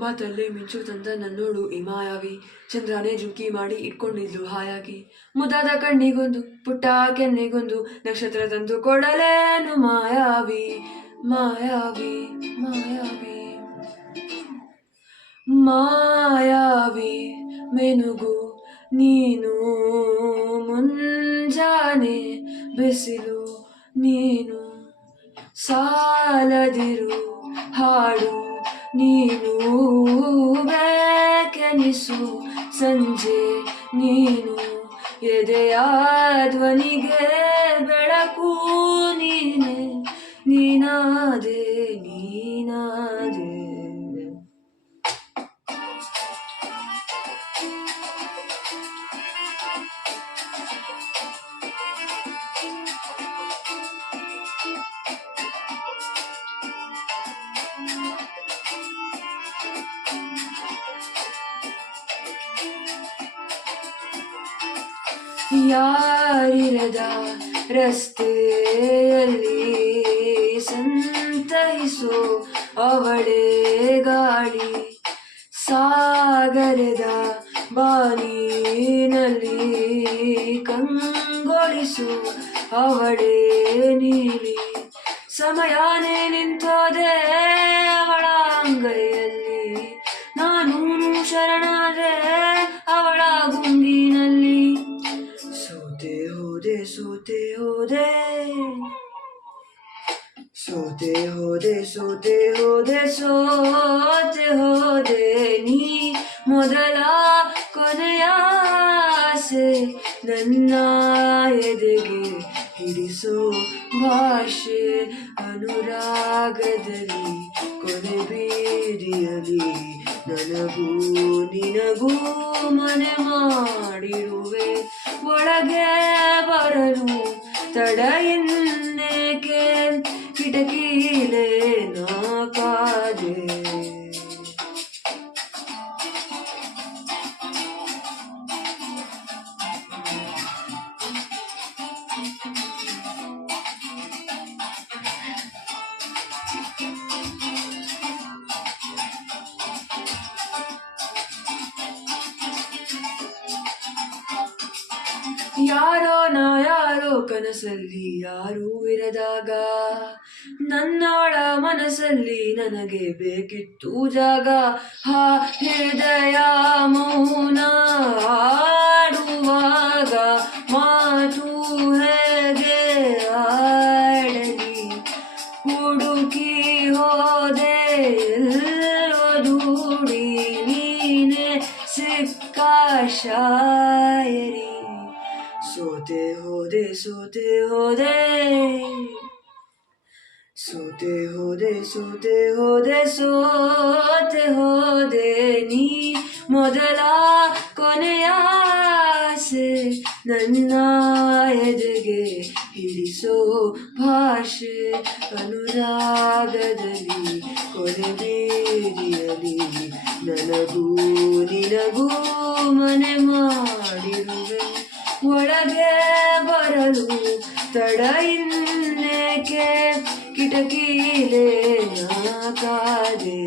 ಮಾತಲ್ಲಿ ಮಿಂಚು ತಂದ ನನ್ನೋಡು ಈ ಮಾಯಾವಿ, ಚಂದ್ರನೇ ಜುಂಕಿ ಮಾಡಿ ಇಟ್ಕೊಂಡಿದ್ಲು ಹಾಯಾಗಿ. ಮುದ್ದಾದ ಕಣ್ಣಿಗೊಂದು ಪುಟ್ಟ ಕೆನ್ನೆಗೊಂದು ನಕ್ಷತ್ರ ತಂದು ಕೊಡಲೇನು ಮಾಯಾವಿ ಮಾಯಾವಿ ಮಾಯಾವಿ ಮಾಯಾವಿ ಮೆನುಗು ನೀನು ಮುಂಜಾನೆ ಬಿಸಿಲು ನೀನು ಸಾಲದಿರು ಹಾಡು ನೀನು ಬೇಕೆನಿಸು ಸಂಜೆ ನೀನು ಎದೆಯ ಧ್ವನಿಗೆ ಬೆಳಕು ನೀನೆ ನೀನಾದೆ ನೀನಾದೆ. ಯಾರಿರದ ರಸ್ತೆಯಲ್ಲಿ ಸಂತೈಸೋ ಅವಳೇ ಗಾಳಿ, ಸಾಗರದ ಬಾನಿನಲ್ಲಿ ಕಂಗೊಳಿಸೋ ಅವಳೇ ನೀಲಿ. ಸಮಯನೇ ನಿಂತೋದೆ ಅವಳ ಅಂಗೈಯಲ್ಲಿ, ನಾನು ಶರಣಾದೆ ಅವಳ ಗುಂಗಿನಲ್ಲಿ. ಸೋತೆ ಹೋದೆ ಸೋತೆ ಹೋದೆ ಸೋತೆ ಹೋದೆ ಸೋತೆ ಹೋದೆ ಸೋತೆ ಹೋದೆ ನೀ ಮೊದಲ ಕೊನೆಯ ಆಸೆ ನನ್ನ ಎದೆಗೆ ಹಿಡಿಸೋ ಭಾಷೆ ಅನುರಾಗದಲ್ಲಿ ಕೊನೆ ಬೀದಿಯಲ್ಲಿ ನನಗೂ ನಿನಗೂ ಮನೆ ಮಾಡಿರುವೆ. ಒಳಗೆ ಬರಲು ತಡ ಇನ್ನೇಕೆ ಕಿಟಕಿಲೇ ನಾ ಕಾದೆ. ಯಾರೋ ನಾ ಯಾರೋ ಕನಸಲ್ಲಿ ಯಾರೂ ಇರದಾಗ, ನನ್ನೊಳ ಮನಸ್ಸಲ್ಲಿ ನನಗೆ ಬೇಕಿತ್ತು ಜಾಗ. ಹೃದಯ ಮೌನ ಆಡುವಾಗ ಮಾತು ಹೇಗೆ ಆಡಲಿ, ಹುಡುಕಿ ಹೋದೆ ಎಲ್ಲೋ ದೂಡಿ ನೀನೆ ಸಿಕ್ಕ ಶಾಯರಿ. ಸೋತೆ ಹೋದೆ ಸೋತೆ ಹೋದೆ ಸೋತೆ ಹೋದೆ ಸೋತೆ ಹೋದೆ ಸೋತೆ ಹೋದೆ ನೀ ಮೊದಲ ಕೊನೆಯ ಆಸೆ ನನ್ನ ಎದೆಗೆ ಹಿಡಿಸೋ ಭಾಷೆ ಅನುರಾಗದಲ್ಲಿ ಕೊನೆ ಬೀದಿಯಲ್ಲಿ ನನಗೂ ನಿನಗೂ ಮನೆ ಮಾಡಿರುವೆ. ಒಳಗೆ ಬರಲು ತಡ ಇನ್ನೇಕೆ ಕಿಟಕಿಲೇ ನಾ ಕಾದೆ.